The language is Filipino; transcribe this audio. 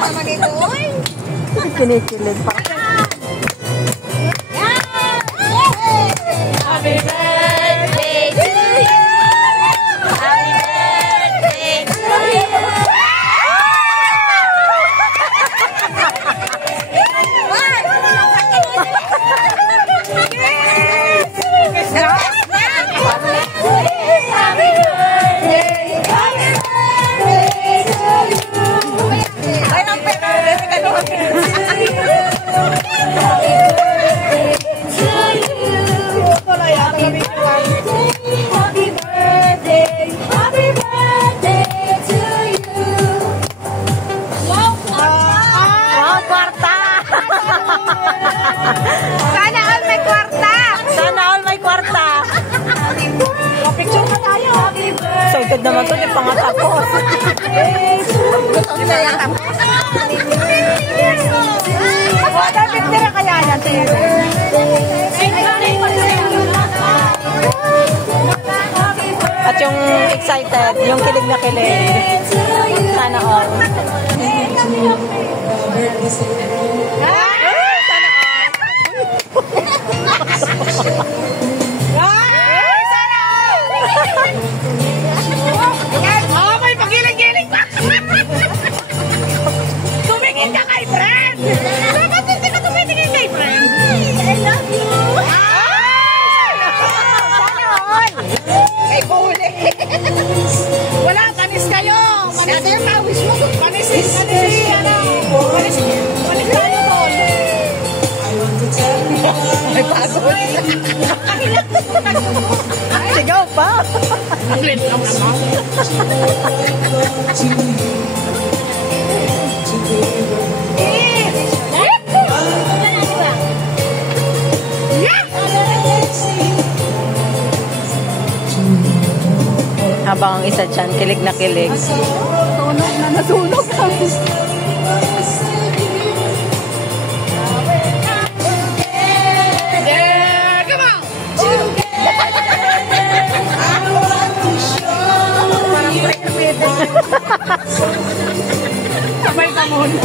naman ito, oy. Kinikilig pa. Happy birthday to you. Happy birthday to you. Sana all may kwarta! Sana all may kwarta! Picture ka tayo. Excited naman to, di pa nga tapos. Water picture kaya natin. At yung excited, yung kilig na kilig. Sana all. Oh, may pagiling-giling pa! Tumingin ka kay friend! Bakit hindi ka tumingin kay friend? I love you! Kay Bule! Wala, panis kayo! Panis yung pawis mo! Panis tayo, Tol! May pagod! Sigaw pa! Ang late lang naman. Habang ang isa dyan, kilig na kilig. Tunog na nasunog. Sabay ka muna.